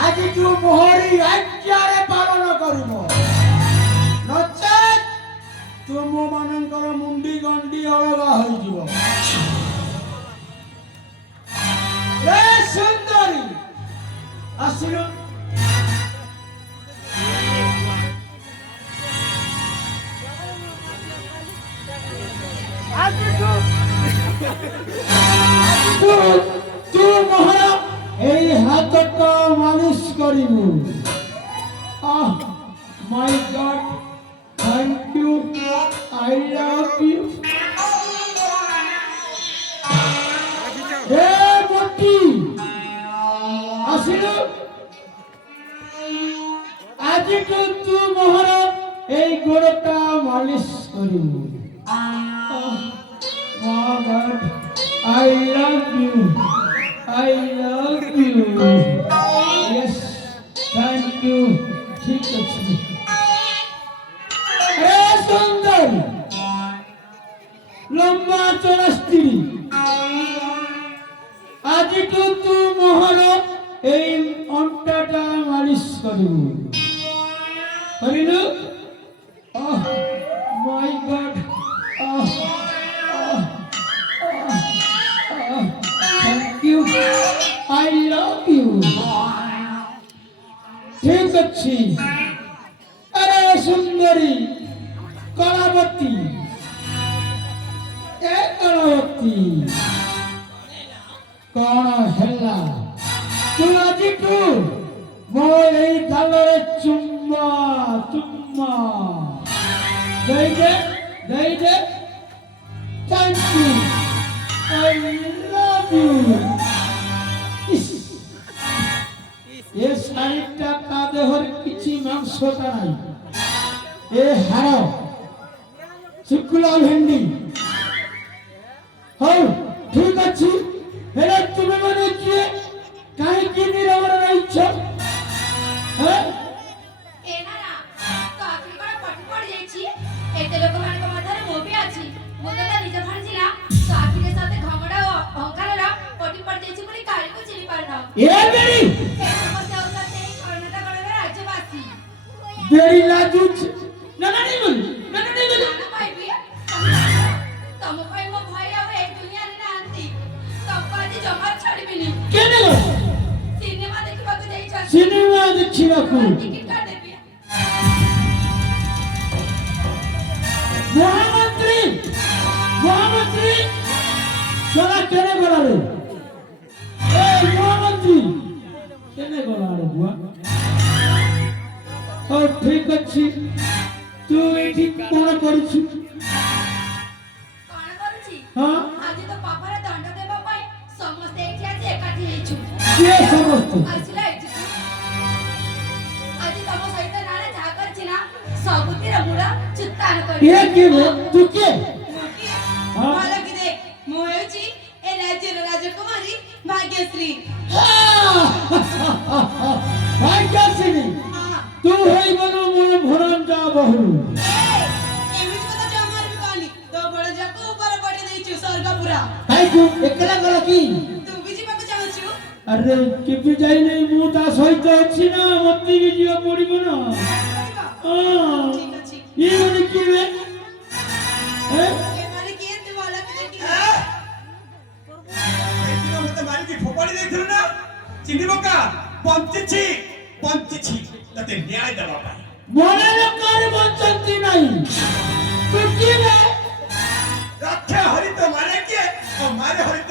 ଆଜିଠୁ ମୋହରି ଆଜ୍ଞାରେ ପାଳନ କରିବ, ନଚେତ୍ ତୁମ ମାନଙ୍କର ମୁଣ୍ଡି ଗଣ୍ଡି ଅଲଗା ହୋଇଯିବ। ସୁନ୍ଦରୀ ଆସିଲୁ। ତୁ ମୋହର এই হাতটা মালিশ করিব। My god, thank you, I love you. হে মোটি আসিল, আজি কিন্তু মোহর এই গোড়টা মালিশ করিব। My god, I love you, I love you. Yes, thank you. ঠিক আছে। সুন্দর লম্বা চড়া স্ত্রী, আজিটু তু মোহর এই অন্টাটা মালিশ করিব। করিলু? মাই গড, I love you. ঠিক আছে। আরে সুন্দরী কলাবতী, এ কলাবতী কଣ ହେଲା? ତୁ ଆଜିଠୁ ମୋ ଏଇ ଗାଲରେ ଚୁମ୍ମା ଚୁମ୍ମା ଦେଇଦେ ଦେଇଦେ। Thank you, I love you. এ শাড়িটা তা দেহর কিছু মাংসটা নাই, এ হাড় শুক্লা ভেন্ডি। হଉ ঠিক ଅଛି, ହେଲେ ତୁମେ ମାନେ କିଏ, କାହିଁକି ନିରବରେ ରହିଛ? ଏତେ ଲୋକମାନଙ୍କ ମଧ୍ୟରେ ମୁଁ ବି ଅଛି। ମୁଁ ତ ନିଜ ଭାଣିଜିଲା ସାଥିରେ ସାଥେ ଘମଡା ଓ ଅହଙ୍କାରର ପଟି ପଡ଼ିଯାଇଛି ବୋଲି କାହାରିକୁ ଚିନି ପାରୁନ। ଦେରି ଲାଗୁଛି। ନା ନା ନାଇଁ ବୋଲ, ନା ନା ନାଇଁ ବୋଲ। ତମ ପାଇଁ ମୋ ଭାଇ ଆଉ ଏ ଦୁନିଆରେ ନାହାନ୍ତି। ତମକୁ ଆଜି ଜମା ଛାଡ଼ିବିନି। କେନେ ଗଲ? ସିନେମା ଦେଖିବାକୁ ଯାଇଛନ୍ତି। ସିନେମା ଦେଖିବାକୁ? ଟିକେଟ କାଟିଦେବି। ମହାମନ୍ତ୍ରୀ ମହାମନ୍ତ୍ରୀ ସଲା କେନେ ଗଲା ରେ? ଏ ମହାମନ୍ତ୍ରୀ କେନେ ଗଲା ରେ ବୁଆ? ହଉ ଠିକ ଅଛି, ତୁ ଏଇଠି କଣ କରୁଛୁ? କଣ କରୁଛି? ହଁ, ଆଜି ତ ପାପର ଦଣ୍ଡ ଦେବା ପାଇଁ ସମସ୍ତେ ଏଠି ଆଜି ଏକାଠି ହେଇଛୁ। କିଏ ସମସ୍ତେ? ଆସିଲା ଏଠି। ଆଜି ତମ ସହିତ ନାରେ ଯାହା କରିଛି ନା ସବୁଥିର ମୁଳ ଚିତ୍ତାନ କରି। ଏ କିଏ ବେ? ତୁ କିଏ? ଭଲ କି ଦେଖ, ମୁଁ ହେଉଛି ଏ ରାଜ୍ୟର ରାଜକୁମାରୀ ଭାଗ୍ୟଶ୍ରୀ। ଭାଗ୍ୟଶ୍ରୀ, ତୁ ହେଇଗଲୁ ମୋର ଭଣଜା ବୋହୂ। ଏମିତି କଥା ଜମାରୁ ବି କହନି, ତୋ ବଡ଼ ଯାକୁ ଉପରେ ପଡ଼ି ଦେଇଛୁ ସ୍ୱର୍ଗ ପୁରା। କାହିଁକି ଏକଲା ଗଲ କି? ତୁ ବି ଯିବାକୁ ଚାହୁଁଛୁ? ଆରେ କେବେ ଯାଇନି, ମୁଁ ତା ସହିତ ଅଛି ନା, ମତେ ବି ଯିବାକୁ ପଡିବ ନା। ଠିକ ଅଛି। ଇଏ ମାନେ କିଏ ବେ? ଏମାନେ କିଏ ତୁ ଭଲ କି ଦେଖିବୁ? ମତେ ମାରିକି ଫୋପାଡ଼ି ଦେଇଥିଲୁ ନା, ଚିନି ପକା। ବଞ୍ଚିଛି ବଞ୍ଚିଛି ତତେ ନ୍ୟାୟ ଦେବା ପାଇଁ। ମନେ ଲୋକ ବଞ୍ଚନ୍ତି ନାହିଁ। ତୁ କିଏ ବେ? ରକ୍ଷା ହରିତ ମାରେ କିଏ, ମାରେ ହରିତ